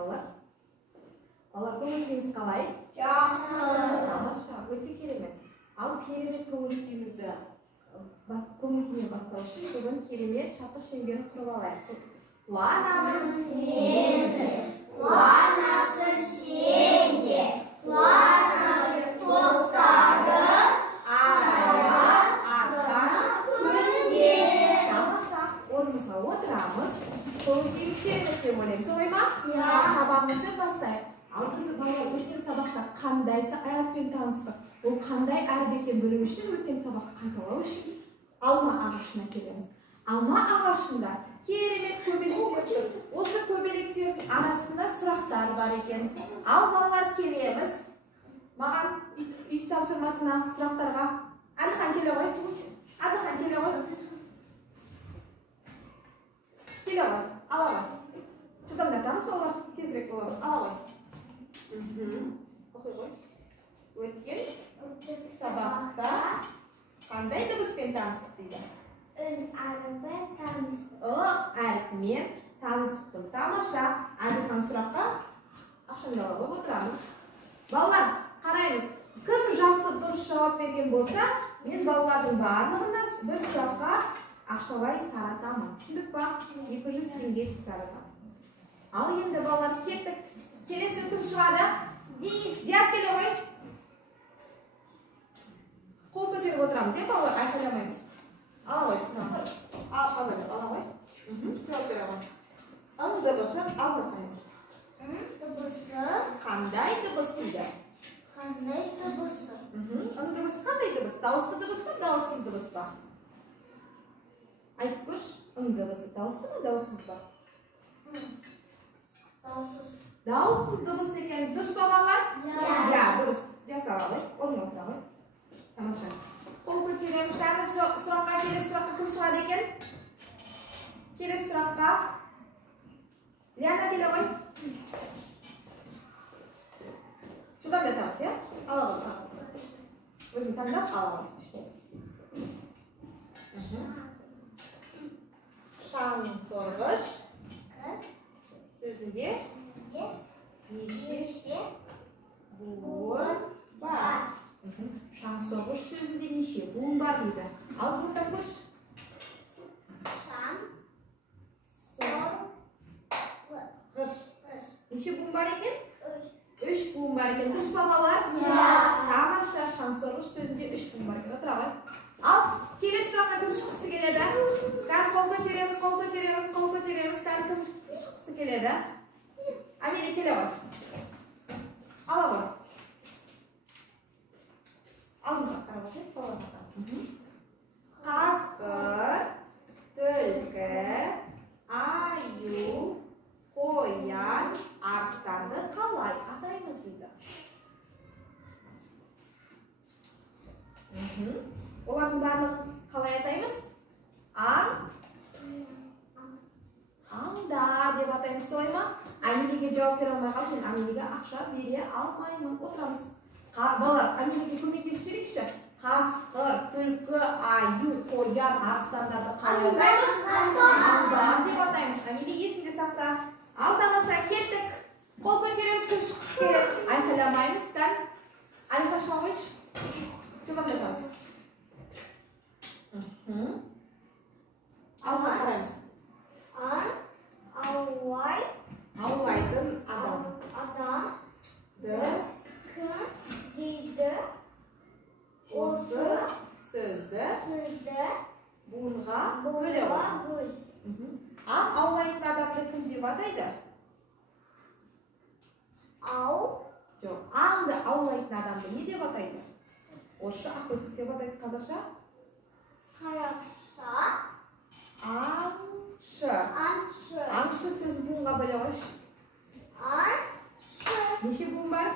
балалар? Балалар, көңіл-күйіңіз қалай? Жақсы. Тамаша, өте керемет. Ал керемет көңіл-күйімізді көңіл-күймен бастау үшін бүгін керемет шаттық шеңберін құрып алайық. Қуанамын Енді, қуанасың сен де, қуанамыз достары, аралар артқан күнде. Тамаша, орнымызға отырамыз. Көңіл-күйіміз керемет деп ойлаймын, солай ма? Иә. Сабағымызды бастайық. Ал біз балалар өткен сабақта қандай әріппен таныстық? Ол қандай әріп екенін білу үшін өткен сабақты қайталау үшін алма ағашына келеміз. Алма ағашында керемет көбелектер тұр. Осы көбелектердің арасында сұрақтар бар екен. Ал балалар келеміз. Маған үй тапсырмасына сұрақтарға Әлихан келе ғой. Әлихан келе ғой. Келе ғой. Ала ғой. Жылдамдатамыз балалар. Тезірек боламыз. Ала ғой. Оқи ғой. Өткен сабақта қандай дыбыспен таныстық дейді? Үн әріпі таныстық. Әріпімен таныстықпыз. Тамаша. Әлихан сұраққа ақшаңдала қойып отырамыз. Балалар, қараймыз. Кім жақсы дұрыс жауап берген болса, мен балалардың барлығына бір сұраққа ақшалай таратамын. Түсіндік па? 200 теңге таратамын. Ал енді балалар кеттік. Келесі кім шығады? Диас келе ғой. Қол көтеріп отырамыз, балалар, айқайламаймыз. Ала ғой, сұрақ. Ала ғой. Жауап бере ғой. Ың дыбысы алдына қойыңыз. Ың дыбысы. Қандай дыбыс дейді? Қандай дыбысы? Ың дыбысы қандай дыбыс? Дауысты дыбыс па, дауыссыз дыбыс па? Айтып көрші, ың дыбысы дауысты ма, дауыссыз ба? Дауыссыз. Дауыссыз дыбыс екен. Дұрыс па балалар? Иә, дұрыс. Жасала ғой. Орнына отыра ғой. Тамаша. Қол көтереміз. Тағы сұраққа, келесі сұраққа кім шығады екен? Келесі сұраққа Лиана келе ғой. Жылдамдатамыз, иә? Ала ғой. Өзің таңдап ала ғой. Шаң сорғыш сөзінде неше буын бар? Шаң сорғыш сөзінде неше буын бар дейді. Ал бұнда көш. Шаң сорғыш. Неше буын бар екен? 3 буын бар екен. Дұрыс па балалар? Тамаша, шаң сорғыш сөзінде 3 буын бар екен. Отыра ғой. Ал келесі сұраққа кім шыққысы келеді? Кән қол көтереміз. Кән кім шыққысы келеді? Амелия келе ғой. Ала ғой. Алдымызға қарап отырайық. Қасқыр, түлкі, аю, қоян, арыстанды қалай атаймыз дейді? Олардың барлығын қалай атаймыз? Аңдар деп атаймыз, солай ма? Амелиге жауап бере алмай қалып, мен Амелиге ақша бере алмаймын. Отырамыз. Балалар, Амелиге көмектесіп жіберейікші. Қасқыр, түлкі, аю, қоян, арыстандарды қалай атаймыз? Аңдар деп атаймыз. Амелия есінде сақта. Ал тамаша, кеттік. Қол көтереміз, кім шыққысы келеді? Айқайламаймыз, кән. Әлихан шыға қойшы. Жылдамдатамыз. Алға қараймыз. Аулайтын адам. Кім дейді Осы сөзді буынға бөле ғой. Аң аулайтын адамды кім деп атайды? Жоқ, аңды аулайтын адамды не деп атайды? Орысша ақтөтік деп атайды, қазақша? Қарақша. Аңшы. Аңшы сөз буынға бөле қойшы. Неше буын бар?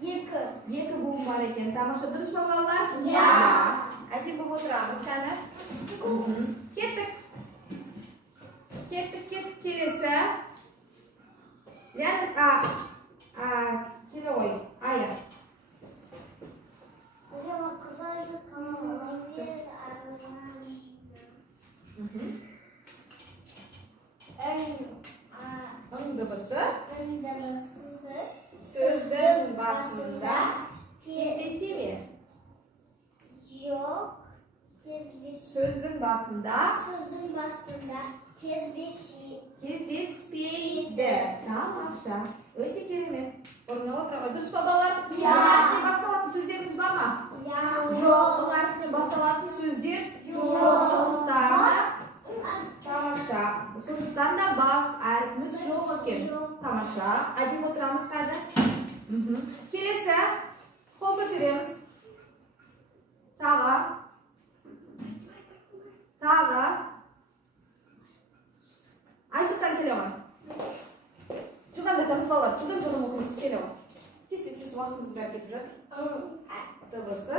2 буын бар екен. Тамаша, дұрыс па балалар? Иә. Әдем болып отырамыз, кәні. Кеттік. Келесі. Келе ғой. Айя. Ың дыбысы Sözdün basında кездесе ме? Yok. Кездеспейді. Sözdün basında кездеспейді. Тамаша. Өте керемет. Орнына отырыңыз. Дұрыс па балалар? Бұл әріппен басталатын сөздеріміз бар ма? Жоқ. Бұл әріппен басталатын сөздер жоқ. Тамаша. Сондықтан да бас әріпіміз жоқ екен. Тамаша. Әдемі отырамыз қайда? Келесі. Қол көтереміз. Тағы. Айсұлтан келе ғой. Жылдам айтамыз балалар. Жылдам оқымыз келе ғой. Тез уақытымыз бәрі кетіп жатыр. Дыбысы.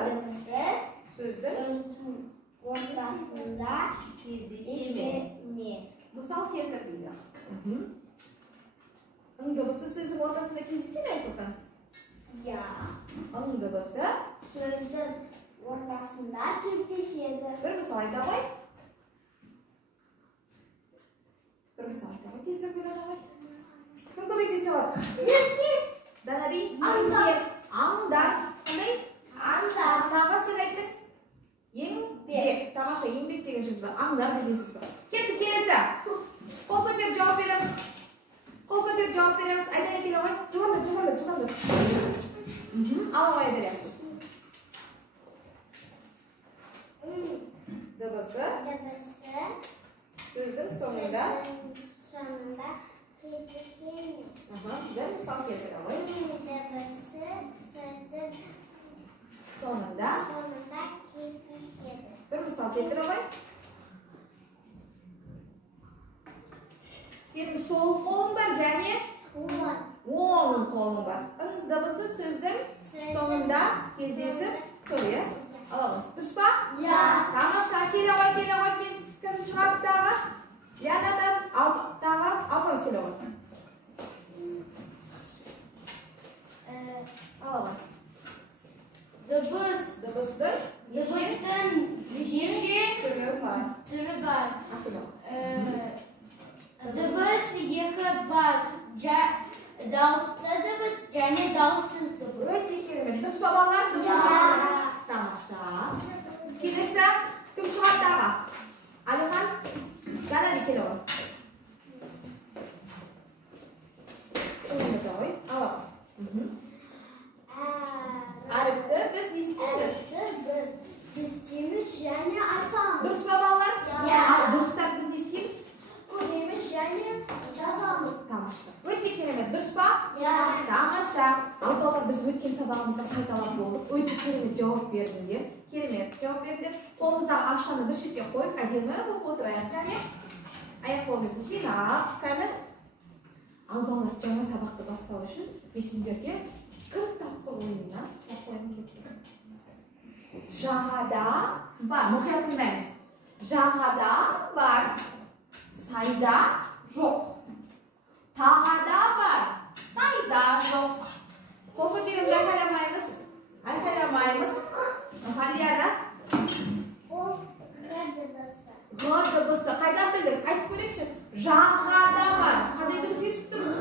Сөздің ортасында кездесе ме? Мысал келтір дейді. Ың дыбысы сөздің ортасында кездесе ме, Айсұлтан? Ың дыбысы сөздің ортасында кездеседі. Бір мысал айта ғой. Тезірек ойлана ғой. Кім көмектесе алады? Данаби? Аңдар. Қандай? Аңдар. Тағы сөз айттық? Еңбек. Тамаша, еңбек деген сөз бар. Аңдар деген сөз бар. Кеттік, келесі. Қол көтеріп жауап береміз. Айдана келе ғой. Жыламды. Алып айдырем. Дыбысы сөздің соңында кездесе ме? Бір мысал келтіре ғой. Дыбысы сөздің Соңында кездеседі. бір мысал келтіре ғой. Сенің сол қолың бар және оң қолың бар. Ың дыбысы сөздің соңында кездесіп тұр, иә? Аламын. Дұрыс па? Тамаша, келе ғой. Кім шығады тағы? Янадан тағы алтыңыз келе ғой. Аламын. Дыбыстың неше түрі бар? Дыбыс екі бар. Дауысты дыбыс және дауыссыз дыбыс. Өте керемет. Дұрыс па балалар? Тамаша. Келесі кім шығады тағы? Алихан, Данаби келе ғой. Әріпті біз не істейміз? Және айтамыз. Дұрыс па балалар? Дыбыстарды біз не істейміз? Көреміз және жазамыз. Тамаша. Өте керемет. Дұрыс па? Тамаша. Ал балалар, біз өткен сабағымызда қайталап болдық. Өте керемет жауап бердіңдер. Керемет жауап бердіңдер. Қолымыздағы ақшаны бір шетке қойып, әдемі болып отырайық. Кәне? Аяқ қолыңызды жинап, кәне? Ал балалар, жаңа сабақты бастау үшін мен сендерге кім тапқыр ойынына сұрақ қойғым келіп тұр. Жағада бар, мұқият тыңдаймыз. Жағада бар, сайда жоқ. Тағада бар, тайда жоқ. Қол көтереміз, айқайламаймыз. Ғалияда? Ол дыбысы. Ғ дыбысы. Қайдан білдіріп? Айтып көрейікші. Жағада бар. Қандай дыбыс естіп тұрмыз?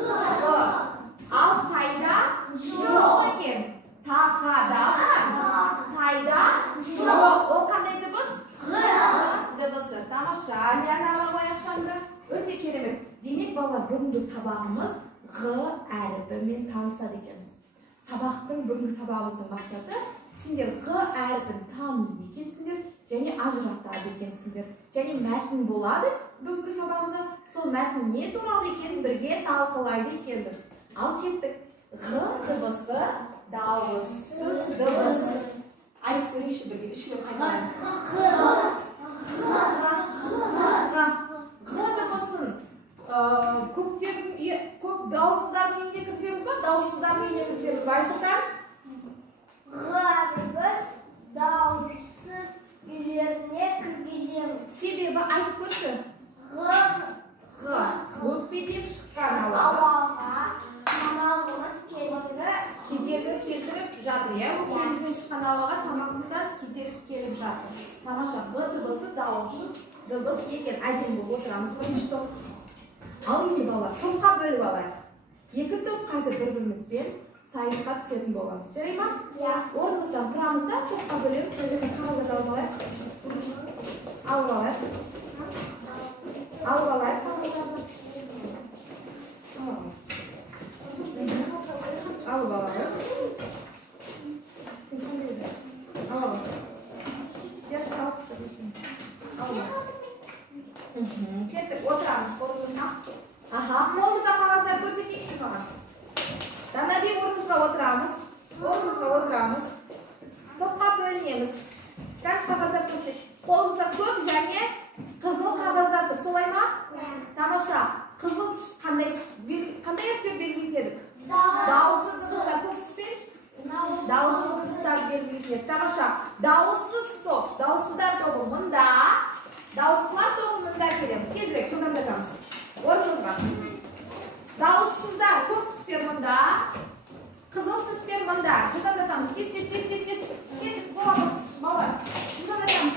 Ал сайда жоқ екен. Тағада бар. Тайда жоқ. Ол қандай дыбыс? Ғ дыбысы. Тамаша. Лианаға қояқшанды. Өте керемет. Демек балалар, бүгінгі сабағымыз Ғ әріпімен танысады екенбіз. Сабақтың бүгінгі сабағымыздың мақсаты сендер Ғ әріпін таниды екенсіңдер және ажыратады екенсіңдер. Және мәтін болады бүгінгі сабағымызда. Сол мәтін не туралы екенін бірге талқылайды екенбіз. Ал кеттік. Ғ дыбысы дауыссыз дыбыс. Айтып көрейікші бірге үшіліп қайталаймыз. Ғ дыбысын көк дауыссыздардың үйіне кіргіземіз ба? Дауыссыздардың үйіне кіргіземіз ба? Айсұлтан? Ғ әріпі дауыссыз үйлеріне кіргіземіз. Себебі айтып көрші. Ғ өкпеден шыққан ауаға тамағымыз кедергі келтіріп жатыр. Өкпеден шыққан ауаға тамағымыздан кедергі келіп жатыр. Тамаша. Ғ дыбысы дауыссыз дыбыс екен. Әдемі болып отырамыз. Бірінші топ. Ал енді балалар, топқа бөліп алайық. Екі топ қазір бір-бірімізбен сайысқа түсетін боламыз. Жарай ма? Орнымыздан тұрамыз да, топқа бөлеміз. Бұл жерде қағаздарды алып алайық. Алып алайық. Алып алайық қағаздарды. Алып алайық. Сен қандай еді? Алып алайық. Just алып алайық. Кеттік, отырамыз орнымызға. Қолымызға қағаздар көрсетейікші маған. Данаби орнымызға отырамыз. Топқа бөлінеміз. Қағаздар көрсет. Қолымызда көк және қызыл қағаздар тұр. Солай ма? Тамаша. Қызыл түс қандай еттер белгіледік? Дауыссыз дыбыстар көк түспен? Дауыссыз дыбыстар белгіледік. Тамаша. Дауыссыз топ. Дауыссыздар тобы мұнда. Дауыссыздар тобы мұнда келеміз. Тезірек жылдамдатамыз. Орнымызға. Дауыссыздар көк түстер мұнда. Қызыл түстер мұнда. Жылдамдатамыз. Тез. Кетіп боламыз. Балалар. Жылдамдатамыз.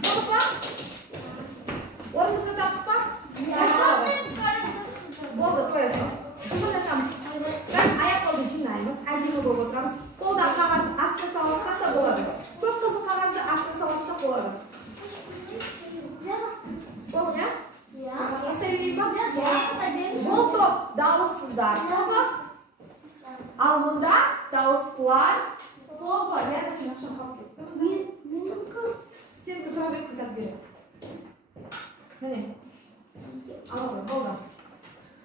Болды па? Орнымызды таптық па? Болды, қоясың. Жылдамдатамыз. Аяқ қолды жинаймыз. Әдемі болып отырамыз. Қолда қағазды астына салсақ та болады. Көк қызыл қағазды астына салсақ болады. Болды, не? Бастай берейін ба? Бұл топ дауыссыздар тобы. Ал мұнда дауыстылар тобы. Яна, сен ақшам қалып кетті. Сен тұра берсін қазір берем. Міне. Алады, болды.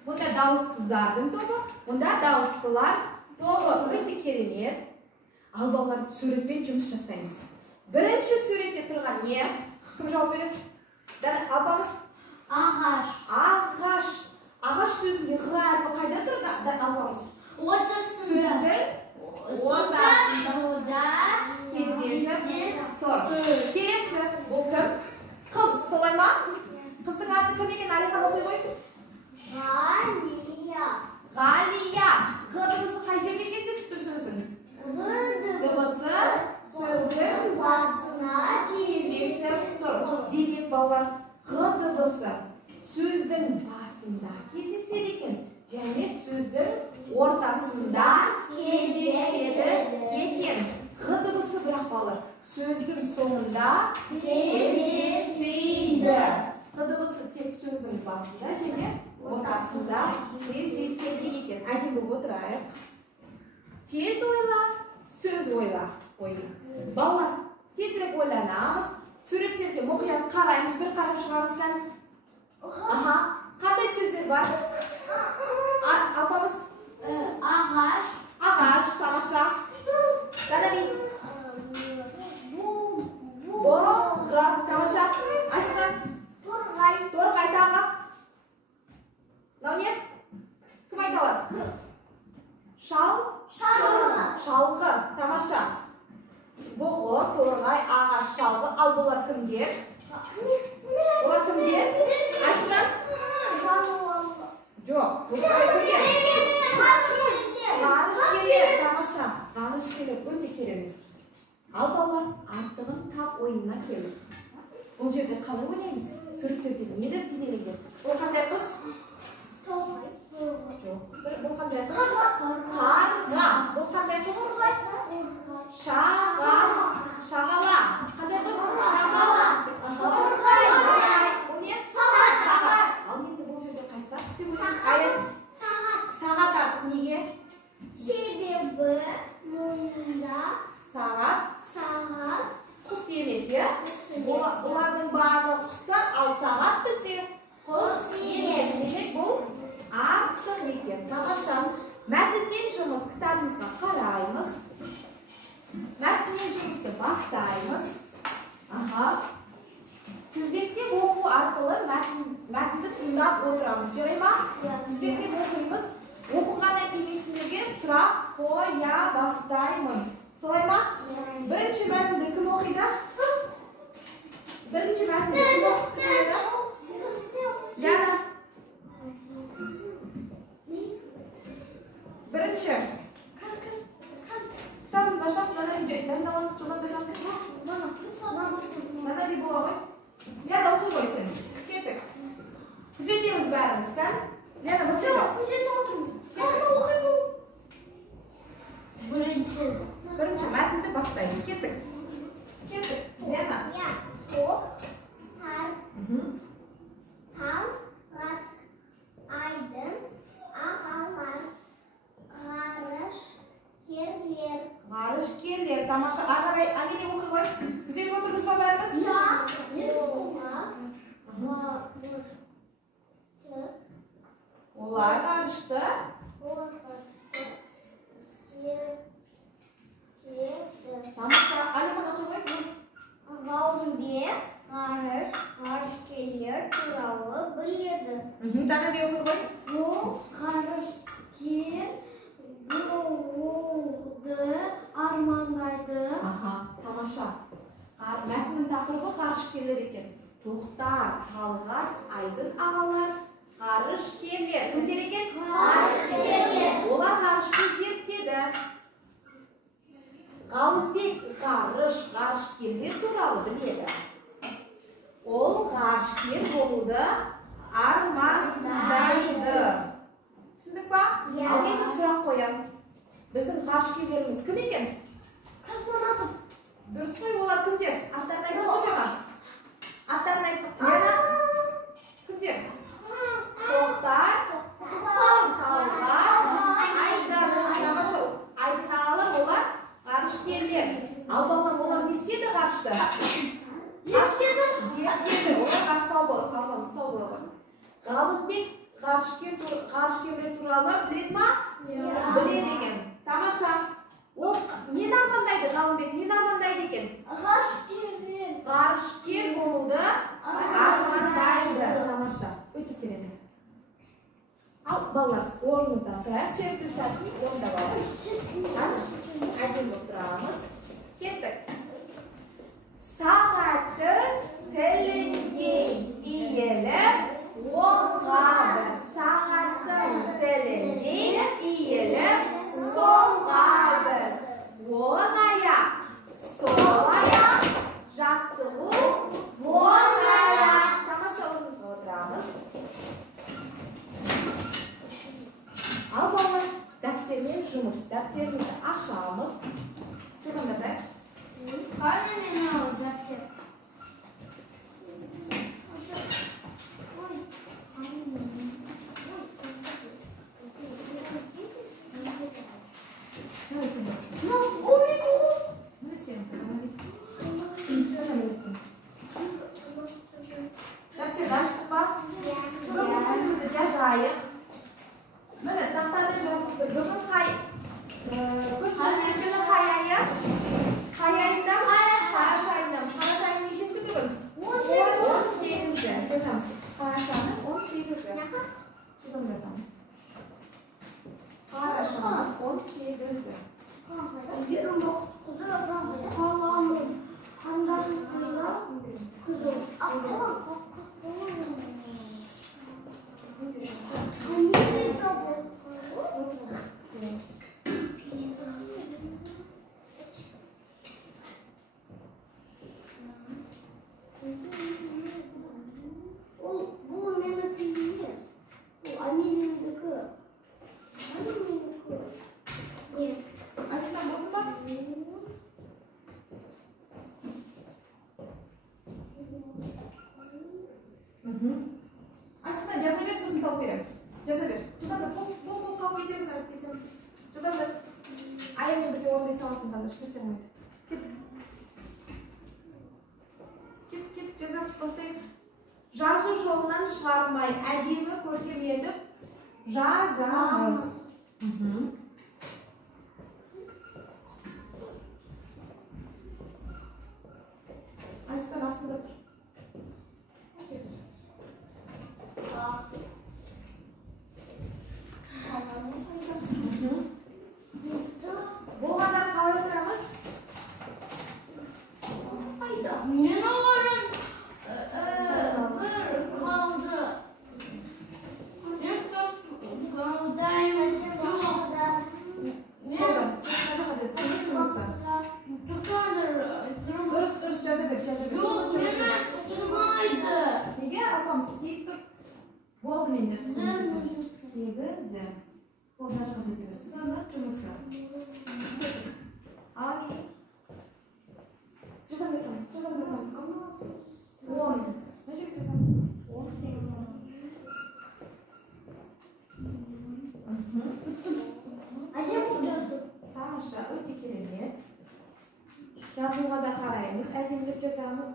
Мұнда дауыссыздардың тобы, мұнда дауыстылар тобы. Өте керемет. Ал балалар, суретпен жұмыс жасаймыз. Бірінші суретте тұрған не? Кім жауап береді? Албамыз? Ағаш. Ағаш сөзінде ға әрпі қайда тұр? Албамыз. Ортасында. Ортасында кездесіп тұр. Келесі, бұл кім? Қыз, солай ма? Қыздың аты кім екен? Алихан оқи ғой? Ғалия. Ғы дыбысы қай жерде кездесіп тұр сөздің? Дыбысы сөздің басына кездесіп тұр. Демек, балалар, ғы дыбысы сөздің басында кездеседі екен. Және сөздің ортасында кездеседі екен. Ғы дыбысы бірақ балалар сөздің соңында кездеспейді. Ғы дыбысы тек сөздің басында және ортасында кездеседі екен. Әдемі отырайық. Тез ойла, сөз ойла. Балалар, тезірек ойланамыз. Суреттерге мұқият қараймыз, бір қарап шығамыз кән. Қандай сөздер бар? Алпамыз? Ағаш, тамаша. Данаби? Бұғы, тамаша. Айсыға? Торғай тағы. Мынау не? Кім айта алады? Шалғы, тамаша. Бұғы, торғай, ағаш, шалғы. Ал бұлар кімдер? Олар кімдер? Айсыға? Жоқ. Ғарышкерлер, тамаша. Ғарышкерлер, өте керемет. Ал балалар, артығын тап ойынына келді. Бұл жерде қалай ойнаймыз? Суреттерде нелер бейнеленген? Бұл қандай қыз? Жоқ. Бұл қандай қыз? Қарға. Бұл қандай қыз? Шағала. Қандай қыз? Шағала. Бұл не? Сағат. Ал енді бұл жерде қайсақ? Сағат артық неге? Себебі мұнда сағат құс емес, е? Бұлардың барлығы құстар, ал сағат бізде құс емес. Демек бұл артық екен. Тамаша. Мәтінмен жұмыс кітабымызға қараймыз. Мәтінмен жұмысты бастаймыз. Тізбектеп оқу арқылы мәтінді тыңдап отырамыз. Жарай ма? Тізбектеп оқимыз. Оқығаннан кейін сіздерге сұрақ қоя бастаймын. Солай ма? Бірінші мәтінді кім оқиды? Бірінші мәтінді кім оқиды? Яна. Бірінші. Кітабымызды ашамыз, дайындаламыз, жылдамдатамыз. Данаби бола ғой. Яна оқи ғой сен. Кеттік. Күзетеміз бәріміз, кән? Яна, мысыға. Күзетіп отырмыз. Bastaydı. Kettik. Kettik. Lena. Ya. Toq. Tar. Tal. Lat. Aydın. Ağalar. Garış. Kerler. Garış kerler. Tamaşa. Arkaday. Amine oku koy. Güzel oturdunuz mu barınız? Ya. Onlar karıştı. Tamaşa. Alifan oku koy. Galibiyet, karış, karış gelir, kuralı bilirdi. Tane bir oku koy. Bu karışken ruhdu, armandaydı. Aha. Tamaşa. Metnin takırı karış kerler eken. Toxtar, Talgar, Aydın ağalar. Karış kerler. Kim der eken? Karış kerler. Olar karıştı zerttedi. Galipbek garışkerler turalı biledi. Ol garışker boluda armandaydı. Tushunduk ba? Ya. Al endi so'roq qo'yam. Bizning garishkerlarimiz kim ekan? Kosmonavt. Durust qo'y, ular kimdir? Atlarni aytib so'raman. Atlarni aytib. Yana kimdir? To'xtar, Talgar, Aydın. Tamaşa. Aydın ağalar ular garishkerlar. Al bog'lar ular ne istedi qarshida? Zerttedi. Ular qarshi sog' bo'lib, qalbimiz sog' bo'ladi. Galipbek garishkerlar turali biladimi? Biladi ekan. Tamaşa. O ne narmandaydi Galipbek? Ne narmandaydi ekan? Garishker bo'ldi, armandaydi. Tamaşa. O'ta kerak. Al bolalar o'rningizdan turib, serpilsak o'rnida bo'ling. Ajin bo'lib turamiz. Ketdik. Saatning tilini iyilib, o'ng'a bir. Saatning tilini iyilib, so'lga bir. O'ng oyoq, so'l oyoq, jattigu, o'ng oyoq. Tamaşa o'rnimizga o'tiramiz. Al bolalar, daftarмен жұмыс. Daftarimizni ашamiz. Chiqimda. Qani meni daftar. Buni sen daftarda chiqib bor. Bugun kunimizni jazayib. Mana daftarda yozibdi. Bugun kuni qayayib. Qayaydan qarash aydan. Qarash aydan nechasi bugun? 18'de. Yazamiz. Qarash aydan 18'de. Chiqimda yozamiz. Qarash aydan 18'de. Bu meniki değil. Bu Amin'indeki. Ne? Aslında buldun mu? Aslında yazabilir sözünü toplayalım. Yazabilir. Tutalım. Bu kapıyı temiz arayın. Tutalım. Ayağımı bir orada sağlasın kalır. Göstermeyin. Git. Yazamız bastayız. Жазу жолынан шығармай, әдемі көркем етіп жазамыз. Aslında aslında. Болғандар қалай отырамыз? Men oğlum zır kaldı. Ne dostum kaldayım çok. Болды. Қажа қажа сенің жұмысы. Дұрыс жаза бер. Yok meni tutmaydı. Неге апам сейіп тұр? Болды менде. 8. Болды қажа бер. Саны жұмысы. Ал Acaba oldu. Tamamsa o'ta kerak. Yozuvga da qaraymiz, aytilib yozamiz.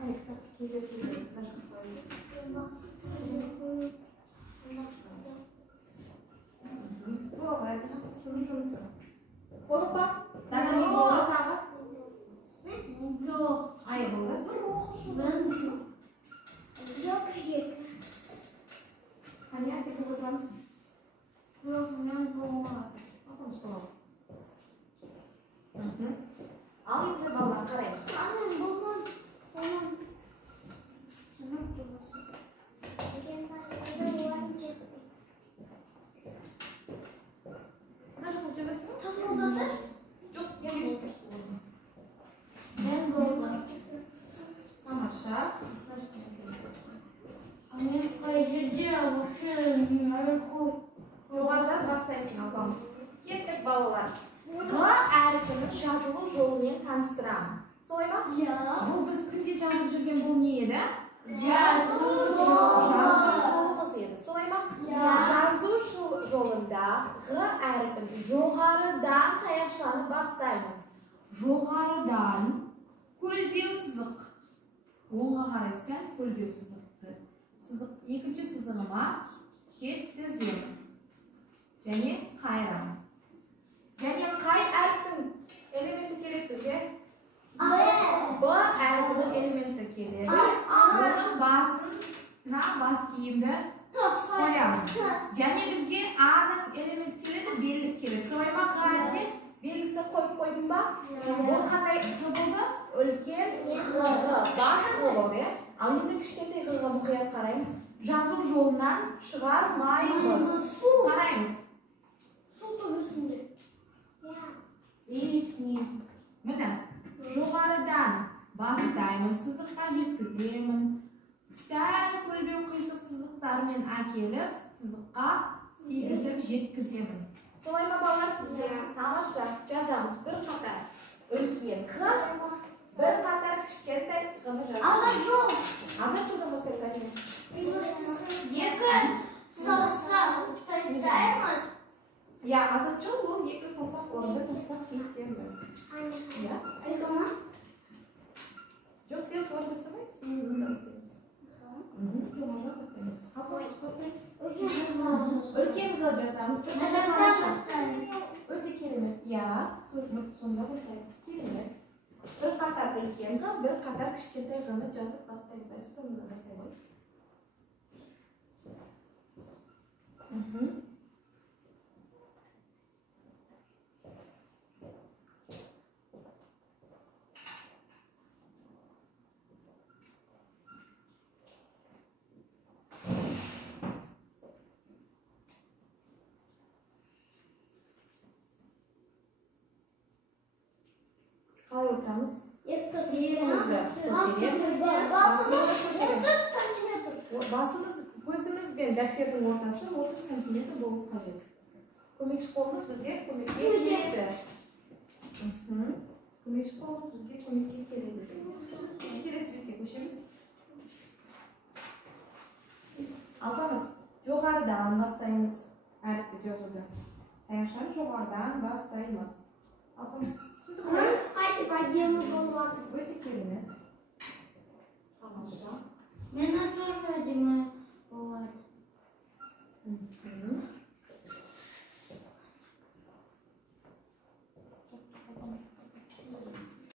Ay, kitobni bo'lib bor. Dadamning bo'ri tag'i. Yo'q. Ay, bo'ri. Ben yok hayır. Qani aytib o'tiramiz. Yok ben boğar. Al endi bolalar qaraymiz. Annem babam. Sınıf durması. Mana shu hujjatlasizmi? Tasma odası. Yo'q, yangi. Ben boğar. Tamosha. Annem kayırdı вообще наверху. Jo'g'aridan boshlaysiz opamiz. Ketdik bolalar. G harfining yozuv yo'liga tanishtiramiz. So'yma? Ya. Bu biz kunga javob yurgan bu ne edi? Yozuv yo'limiz edi. So'yma? Ya. Yozuv yo'lida G harfini jo'g'aridan tayoqlarni boslaymiz. Jo'g'aridan ko'lbel siziq. O'ngga qaraysan, ko'lbel siziqdir. Siziq ikkinchi sizig'ima chet tizim. Ya'ni qayram. Ya'ni qay harfning elementi kerak bizga? B harfining elementi kerak. Buning basini bas kiyimda qo'yamiz. Ya'ni bizga A ning elementi keladi, bellik kerak. So'yma qayerga bellikni qo'yib qo'ydimmi? Bu qanday bo'ldi? Ulkan bas bo'ldi. Al endi kichkintoy qilgan muqiyat qaraymiz. Yozuv yo'lidan chiqarmaymiz. Qaraymiz. Su to'g'risinde. Ya. Neymisiniz? Mana jo'g'aridan boslayman, siziqqa yetkazayman. Sal ko'lbel qiyshiq siziqlar men kelib, siziqqa tegizib yetkazayman. So'yma bolalar? Tamosha, yozamiz bir qator. Ulkan q, bir qator kichkintoy q'ni yozamiz. Azachol. Azachol bo'lsa Yakın. Salsa. Tayfaymış. Ya azachol bu yakka so'saq o'rnida tashlab ketamiz. Ya. Ay zaman. Yo'q, tez o'rnasamaysiz. Jo'g'aridan boslaymiz. Ulkan yozamiz. O'ta kerak. Ya, so'nda boshlaymiz. Kerak. Bir qator ulkan, bir qator kichkintoy g'ini yozib boslaymiz. Aytib qo'ying. Qalay o'tamiz? Basimiz ko'zimiz bilan daftarning o'rtasi 30 sm bo'lib qoladi. Ko'makchi qo'limiz bizga ko'makka keladi. Ko'makchi qo'limiz bizga ko'makka keladi. Kelasi betga qo'shamiz. Alpamiz jo'g'aridan boshlaymiz. Harfni yozuvda. Tayoqlarni jo'g'aridan boshlaymiz. Alpamiz Qaytib adiyamiz bo'lyapti. o'ta kerak. Tamosha.